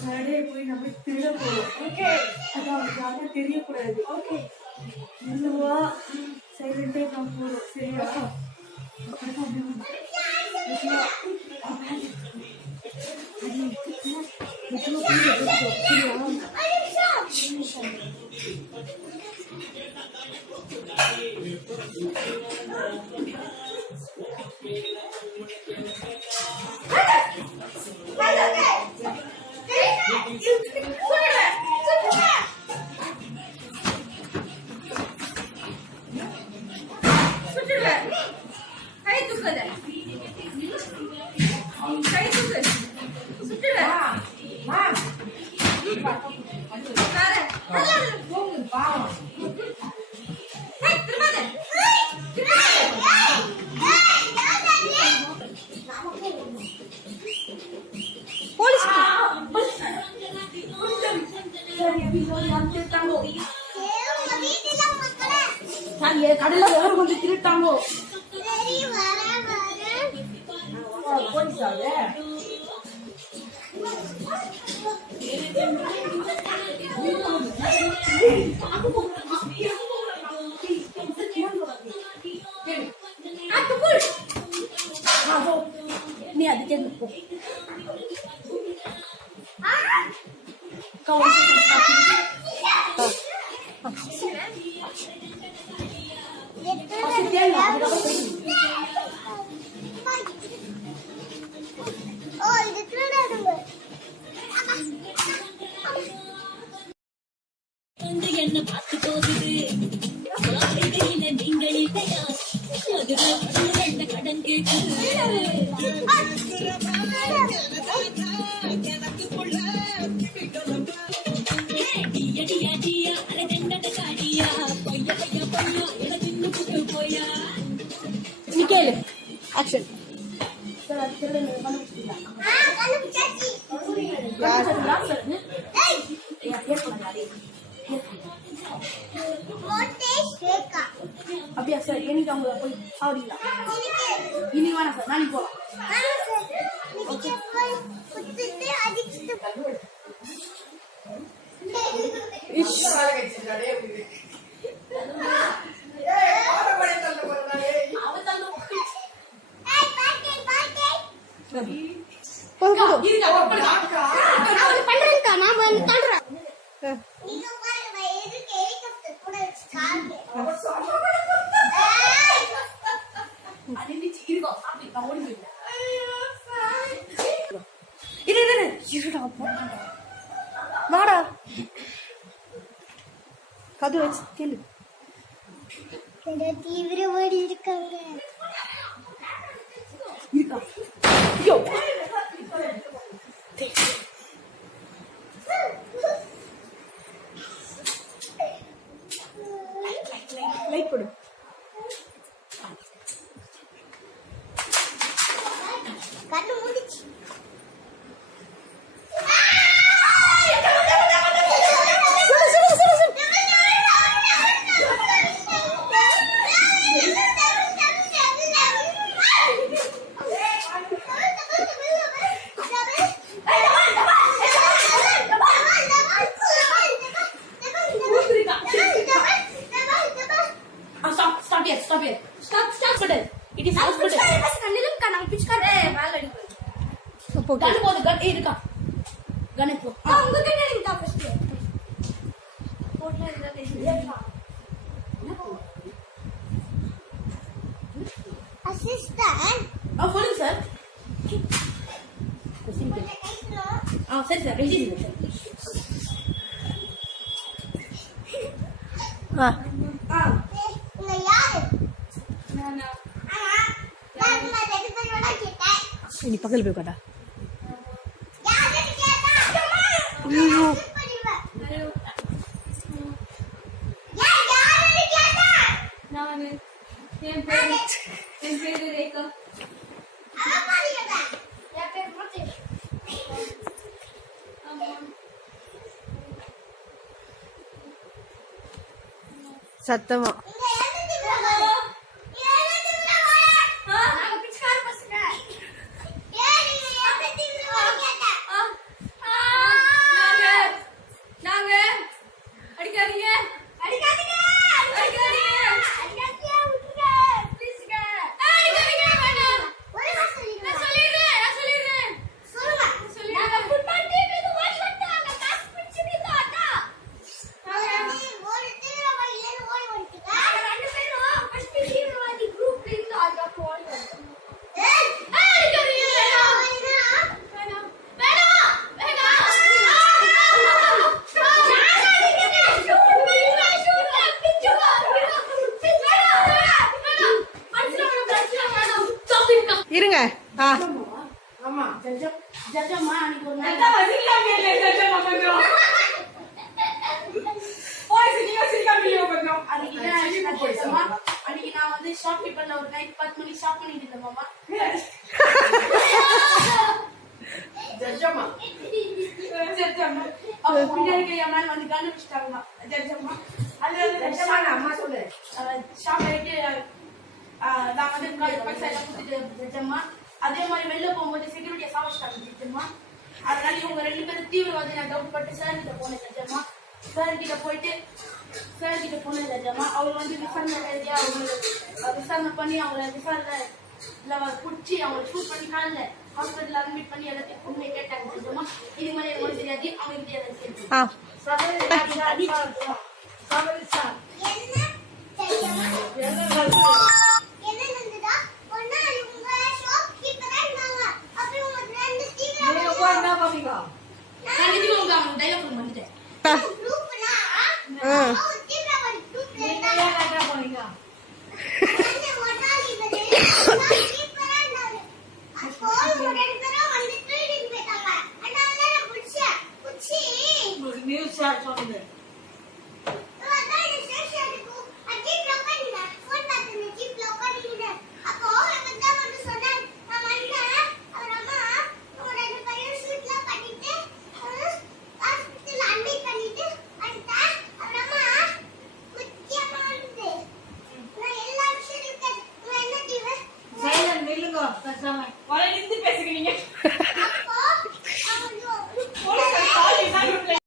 கடையை போய் நம்ம திருட போறோம். ஓகே, அது அவனுக்கு யாரும் தெரியக்கூடாது. ஓகே, மெதுவா சைலண்டா நம்ம போறோம். சரியா? கடல வேற கொஞ்சம் திருட்டாமோ நீ அதுக்கே என்ன பார்த்து போகுது நீங்கள் இல்லையா கடன் கேட்குது ஆக்ஷன் அப்படியா சார்? என்னைக்கு அவங்க போய் சாப்பிடலாம்? இன்னைக்கு வேணாம் சார், நாளைக்கு போகலாம். வாடா, கது வச்சு கேளு. தீவிரவாடி இருக்காங்க. இருக்கா? ஐயோ, லைட் போடு. கண்ணு மூடிச்சு. சரி சார், ரெடி நீ பக்கத்தில் போய் காட்டா. சத்தமா ஆ ஆமா ஜட்ஜம்மா அன்னைக்கு ஒரு நாள் அதான் வசிக்காம இல்ல ஜட்ஜம்மா கொஞ்சம் போய் சிரிக்காம இல்ல கொஞ்சம் அன்னைக்கு என்ன ஆச்சுன்னா ஜட்ஜம்மா, அன்னைக்கு நான் வந்து ஷாப்கீப்பர்ல ஒரு நைட் 10 மணிக்கு ஷாப் பண்ணிட்டு இருந்தேன் மாமா. ஜட்ஜம்மா அப்ப பின்னாடி என் மேல வந்து கண்டுபிடிச்சிட்டாங்க ஜட்ஜம்மா. ஜட்ஜம்மா அம்மா சொல்லு ஷாப் ஆயிட்டு நான் வந்து பைசா எல்லாம் கொடுத்துட்டு ஜட்ஜம்மா. அதே மாதிரி வெளில போகும்போது செக்யூரிட்டியை சாவச்சிட்டாங்க ஜட்ஜம்மா. அதனால இவங்க 2 பேரும் தீவிரவாதி நான் டவுட் பட்டு சார் கிட்ட போனேன் ஜட்ஜம்மா. சார் கிட்ட போயிட்டு சார் கிட்ட போனேன் ஜட்ஜம்மா. அவங்க வந்து விசாரணை எழுதி அவங்க விசாரணை பண்ணி அவங்கள விசாரணை பிடிச்சி அவங்களை ஷூட் பண்ணி காலில் ஹாஸ்பிட்டல் அட்மிட் பண்ணி எல்லாத்தையும் உண்மையை கேட்டாங்க ஜட்ஜம்மா. இது மாதிரி எனக்கு தெரியாது, அவங்களுக்கு தெரியாது. ஆ என்ன நடந்ததா? ஒண்ணா இவங்க ஷாப்கீப்பரா இருந்தாங்க. அப்ப இவங்க 2 தீவிரவாதிகள் நீங்க போய் என்ன பண்ணீங்க நான் இதுக்கு அவங்க டைலாக் பண்ணிட்டேன். குரூப்னா ம். அவங்க தீவிரவாதி குரூப்ல நீங்க இருந்தாங்க. ஏன் என்ன பண்ணீங்க அந்த ஒன்னால இவரு ஷாப்கீப்பரா இருந்தாரு. அப்போ இவங்க 2 பேரும் வந்து திருடிட்டு போயிட்டாங்க. அதனால நான் புடிச்சு நியூஸ் ஷேர் பண்ணுங்க